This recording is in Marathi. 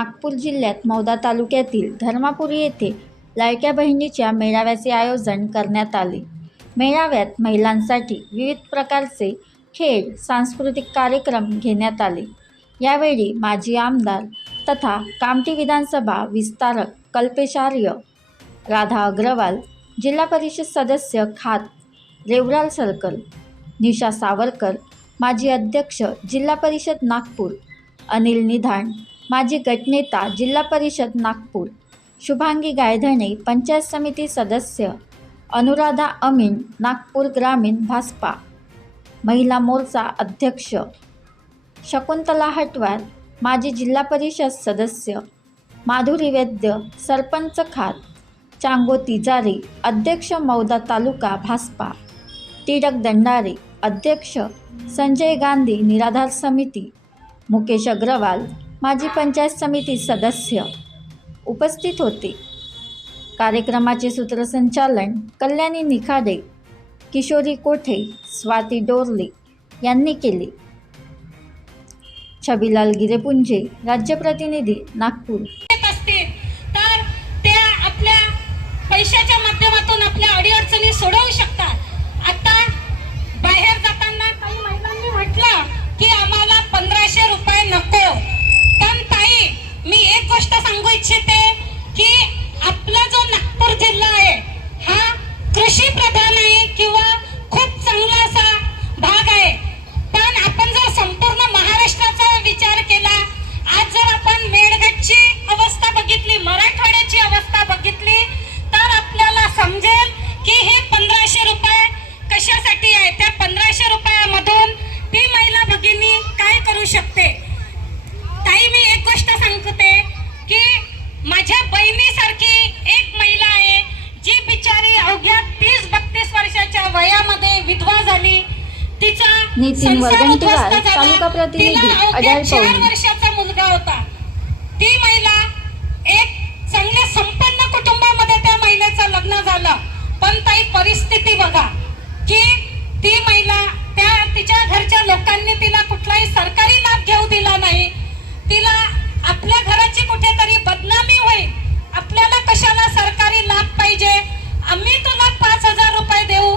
नागपूर जिल्ह्यात मौदा तालुक्यातील धर्मापुरी येथे लाडक्या बहिणीच्या मेळाव्याचे आयोजन करण्यात आले. मेळाव्यात महिलांसाठी विविध प्रकारचे खेळ सांस्कृतिक कार्यक्रम घेण्यात आले. यावेळी माजी आमदार तथा कामठी विधानसभा विस्तारक कल्पेशार्य राधा अग्रवाल जिल्हा परिषद सदस्य खात रेवराल सर्कल निशा सावरकर माजी अध्यक्ष जिल्हा परिषद नागपूर अनिल निधाण माजी गटनेता जिल्हा परिषद नागपूर. शुभांगी गायधणे पंचायत समिती सदस्य अनुराधा अमीन नागपूर ग्रामीण भाजपा. महिला मोर्चा अध्यक्ष. शकुंतला हटवार माजी जिल्हा परिषद सदस्य. माधुरी वैद्य सरपंच खात. चांगो तिजारे अध्यक्ष मौदा तालुका भाजपा. टिळक दंडारे अध्यक्ष. संजय गांधी निराधार समिती. मुकेश अग्रवाल माजी पंचायत समिती सदस्य उपस्थित होते. कार्यक्रमाचे सूत्रसंचालन कल्याणी निखाडे किशोरी कोठे स्वाती डोरले यांनी केले. छबीलाल गिरेपुंजे राज्य प्रतिनिधी नागपूर. असतील तर त्या आपल्या पैशाच्या माध्यमातून आपल्या अडीअडचणी सोडवू शकतात. chip झाली. तिचा. तालुका प्रतिनिधी, चार. वर्षाचा मुलगा होता. ती महिला एक चांगल्या संपन्न कुटुंबामध्ये त्या महिलेचं लग्न झालं. पण ताई परिस्थिती बघा. की ती महिला त्या तिच्या घरच्या लोकांनी तिला कुठलाही सरकारी लाभ घेऊ दिला नाही. तिला आपल्या घराची कुठेतरी बदनामी होईल. आपल्याला कशाला सरकारी लाभ पाहिजे? आम्ही तुला पाच हजार रुपये देऊ.